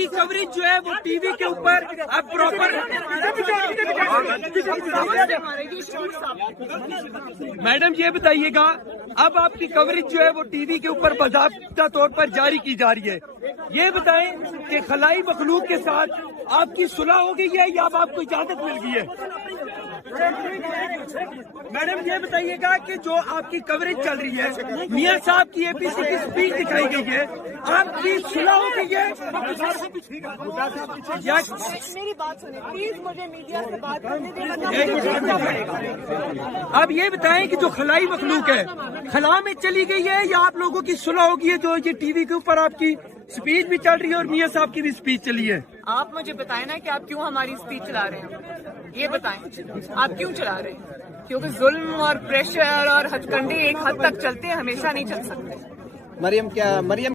आपकी कवरेज जो है वो टीवी के ऊपर अब प्रॉपर। मैडम ये बताइएगा, अब आपकी कवरेज जो है वो टीवी के ऊपर बाकायदा तौर पर जारी की जा रही है। ये बताएं कि खलाई मखलूक के साथ आपकी सुलह हो गई है या अब आपको इजाजत मिल गई है? मैडम ये बताइएगा कि जो आपकी कवरेज चल रही है, मियां साहब की एपीसी की स्पीच दिखाई गई है, आपकी सुलह हो गई है? मेरी बात सुने प्लीज, मुझे मीडिया से बात करने दें। अब ये बताएं कि जो खलाई मखलूक है खला में चली गई है या आप लोगों की सुलह हो गई है? जो ये टीवी के ऊपर आपकी स्पीच भी चल रही है और मियां साहब की भी स्पीच चली है। आप मुझे बताएं ना कि आप क्यों हमारी स्पीच चला रहे हैं, ये बताएं आप क्यों चला रहे हैं? क्योंकि जुल्म और प्रेशर और हथकंडे एक हद तक चलते हैं, हमेशा नहीं चल सकते। मरियम